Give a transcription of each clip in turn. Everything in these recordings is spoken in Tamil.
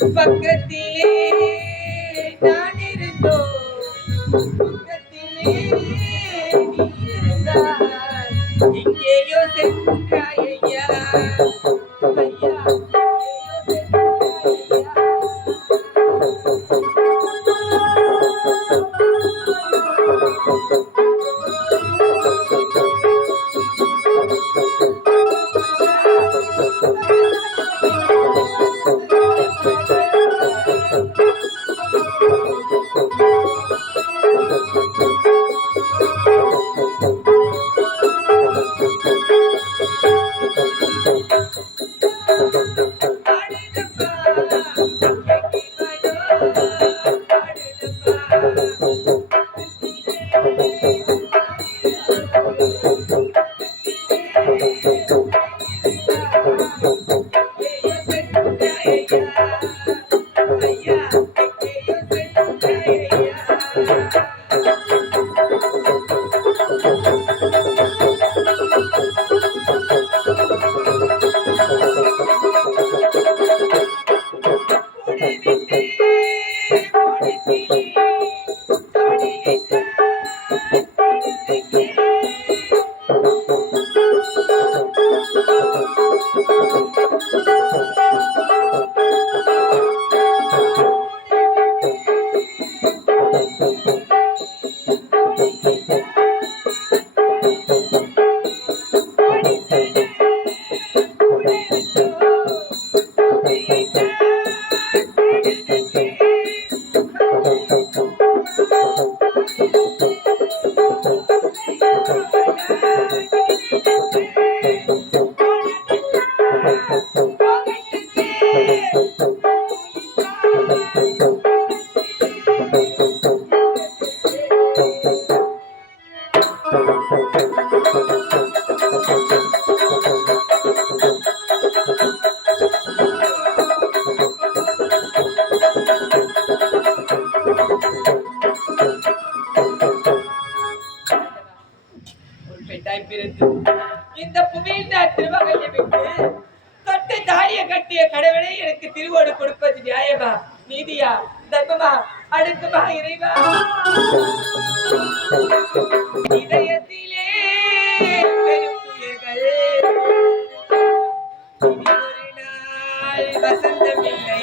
பக்கத்திலே நான் இருந்தோம், பக்கத்திலே நீ இருந்தாய், எங்கேயோ சென்றாய் ஐயா, ஐயா இந்த புவியில் திருமகளை விட்டு தொட்டு தாலிய கட்டிய கடவுளை எனக்கு திருவோடு கொடுப்பது நியாயமா, நீதியா, தர்மமா, அடுக்குமா இறைவா? இதயத்திலே பெரும் துயர்கள், ஒரு நாள் வசந்தமில்லை.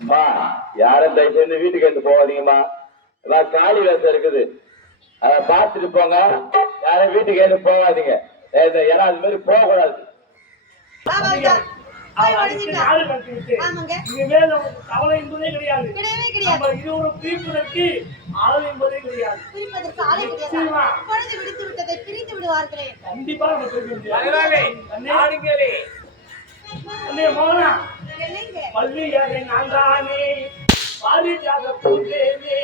அம்மா யாரும் தயவு செய்து வீட்டுக்கு எடுத்து போகாதீங்கம்மா. எல்லாம் காலி வேஷம் இருக்குது, அதை பார்த்துட்டு போங்க. யாரும் வீட்டுக்கு எடுத்து போகாதீங்க. ஏன்னா அது மாதிரி போகக்கூடாது. கவலை என்பதே கிடையாது. கண்டிப்பா பள்ளி நான் தானே பாதிக்காக போட்டேனே.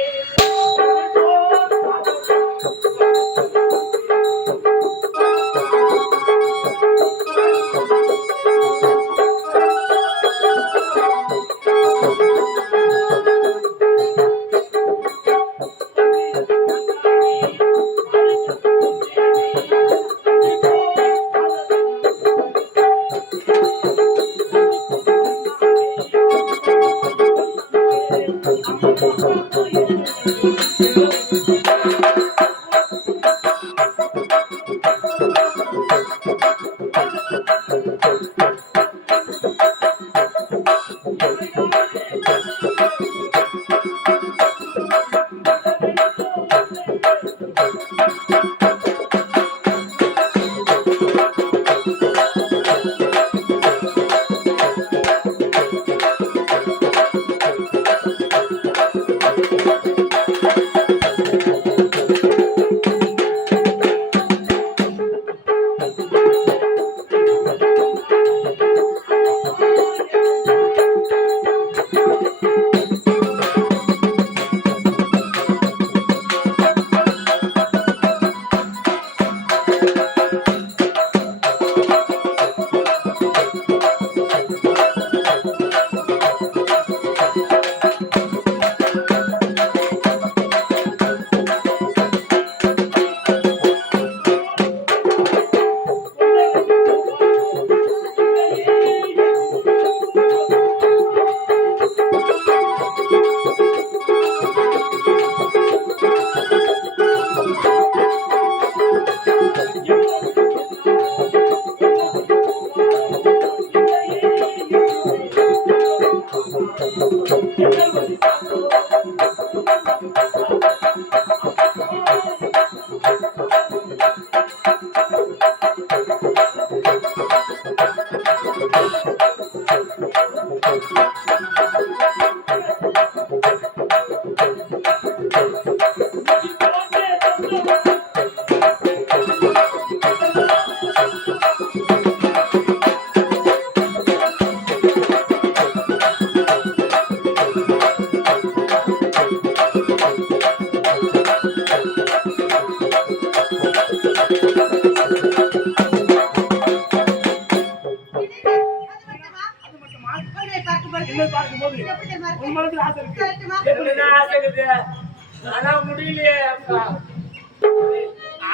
ஆனா முடியலையே.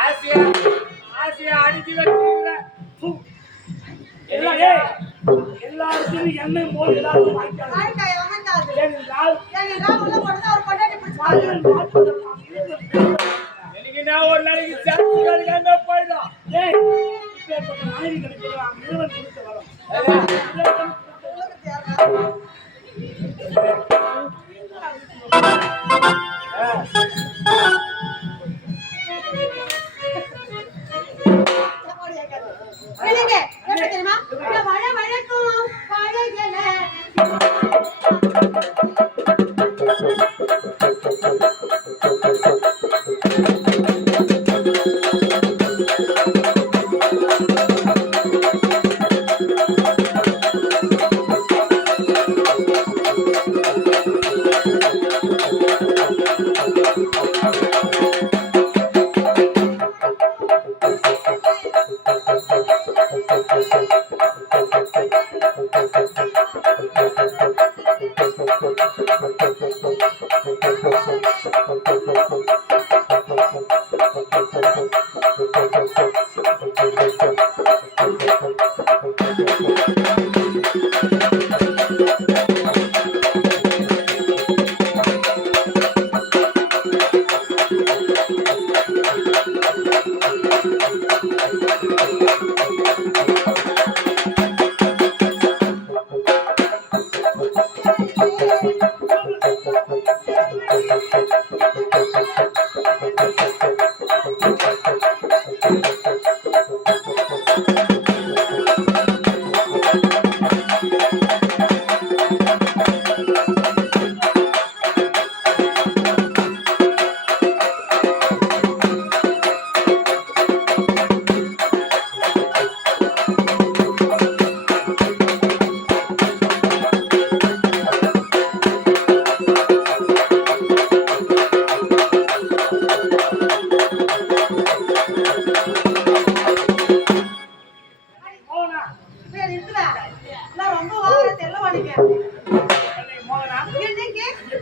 ஆசையா ஆசையா அடிச்சு வச்சிருக்க எல்லாருக்கும் எண்ணெய் போல் எல்லாரும் எனக்கு நான் ஒரு நாளைக்கு சாப்பிட்டு போயிடும். மனைவி கிடைக்கிறான் கொடுத்த வளம் Thank you.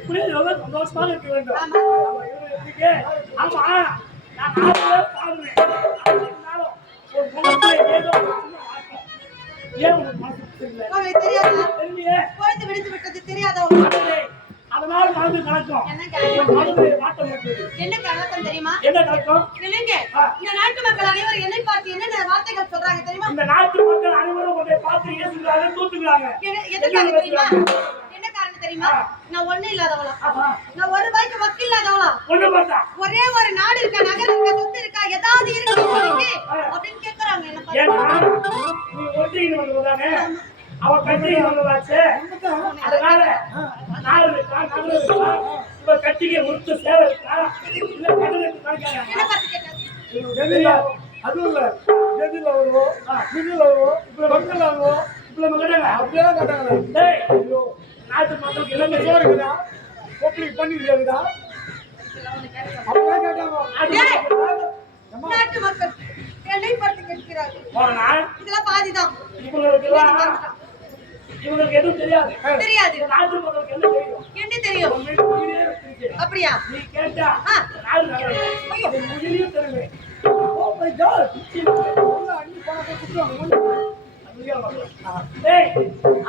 இப்படியே எவ்வளவு சந்தோஷமாக இருக்க வேண்டும். ஆமா. ஆமா, இவரு எப்படிங்க? ஆமா, நான் 4 பேர் பாடுறேன். இருந்தாலும் ஒரு முகத்துல ஏதோ ஒரு சின்ன மாற்றம். ஏன் உனக்கு மனசுக்கு தெரியல? உங்களுக்கு தெரியாதா? தெரியலையே. பொழுது விடிந்து விட்டது தெரியாதா உங்களுக்கு? அதே, அதனால மனது கலக்கம். என்னங்க? உன் மனதிலே மாற்றம் இருக்குது. என்ன கலக்கம் தெரியுமா? என்ன கலக்கம்? இல்லைங்க. ஆ. இந்த நாட்டு மக்கள் அனைவரும் என்னை பார்த்து என்னென்ன வார்த்தைகள் சொல்றாங்க தெரியுமா? இந்த நாட்டு மக்கள் அனைவரும் உன்னை பார்த்து ஏசுகிறாங்க, தூத்துகிறாங்க. எதுக்காக தெரியுமா? என்ன காரணம் தெரியுமா? நான் ஒண்ணு இல்லாதவளா? ஆஹா, நான் ஒரு ரூபாய்க்கு வக்கு இல்லாதவளா? ஒண்ணு பார்த்தா. ஒரே ஒரு நாடு இருக்கா, நகர் இருக்கா, சொத்து இருக்கா, ஏதாவது இருக்கா உங்களுக்கு? அப்படின்னு கேக்குறாங்க என்ன ஏன்னா, பார்த்து. நீ ஒட்டிக்கிட்டு வந்ததானே? அவன் கட்டிக்கிட்டு வந்ததாச்சே. அதனால நாடு இருக்கா, நகரம் இருக்கா, இப்ப கட்டிக்க உடுத்து சேவை இருக்கா, இல்ல கடல் இருக்கா கேட்கறாங்க. என்ன பார்த்து கேட்டாங்க? அதுவும் இல்ல எதிரில வருவோம் மிதில வருவோம் இப்ப மக்கள் ஆகுவோம் இப்ப நம்ம கேட்டாங்க. அப்படியெல்லாம் கேட்டாங்க. டேய், நாட்டு மக்களுக்கு எல்லாமே சோறு இருக்குதா கொப்பளிக்கு பண்ணி இருக்குதா அப்படியே கேட்டாங்க. டேய், நாட்டு மக்கள் என்னை பார்த்து கேட்கிறார்கள். போனா இதெல்லாம் பாதிதான். இவங்களுக்கு எதுவும் தெரியாது. தெரியாது. இந்த நாட்டு மக்களுக்கு என்ன தெரியும்? என்ன தெரியும்? உன் வீட்டு உயிரே வச்சிருக்கு. அப்படியா? நீ கேட்டா ஆ. நாடு நகரம் உன் உயிரையும் தருவேன். Oh my God. உள்ள அண்ணி பணத்தை குடுறாங்க. டேய்,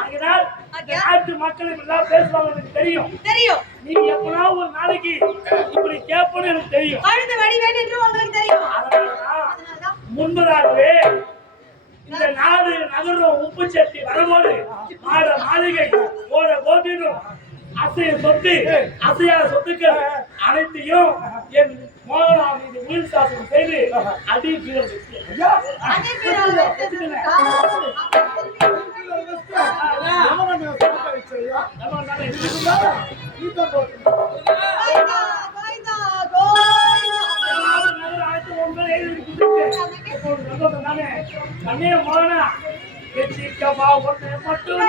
ஆகையால் இந்த ஆகையால் நாட்டு மக்களுக்கு எல்லாம் பேசுவாங்க எனக்கு தெரியும். தெரியும். நீ எப்பனா ஒரு நாளைக்கு இப்படி கேட்பன்னு எனக்கு தெரியும். அழுது வடிவேன் என்று உங்களுக்கு தெரியும். அதனாலதான் அதனாலதான் முன்பதாகவே இந்த நாடு நகரம் உப்பு சட்டி வரவோடு மாட மாளிகை ஓட கோபீடும் அசைய சொத்து அசையாத சொத்துக்கள் அனைத்தையும் என் மோகனா மீது உயிர் சாசனம் செய்து அடி கீழே வைத்தேன். ஐயா, அதே பேரால் வைத்திருக்கா? எவன் சாப்பிட வச்சையா? நம்ம நாளை இருக்குதா? நீதா போட்டு. கோய்தா, கோய்தா, கோய்தா. நாடு நகரம் அனைத்தும் ஒன்பது எழுதி கொடுத்துருக்கேன். இப்போ ஒரு சந்தோஷம் தானே? கண்ணே மோகனா வெச்சிக்கமா ஒன்று மட்டும்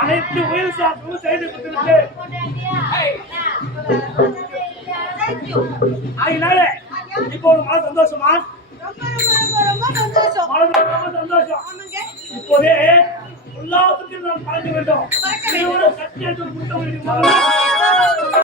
அனைத்து உயிர் சாப்பிட்டு செய்து கொடுத்துருக்கு. Thank you. அதனால இப்போ ஒரு மன சந்தோஷமா ரொம்ப ரொம்ப ரொம்ப சந்தோஷம். மனது ரொம்ப சந்தோஷம். ஆமாங்க. இப்போதே உல்லாசத்தில் நாம் கலந்து வேண்டும். பறக்க நீ ஒரு சக்தி எடுத்து கொடுக்க முடியுமா?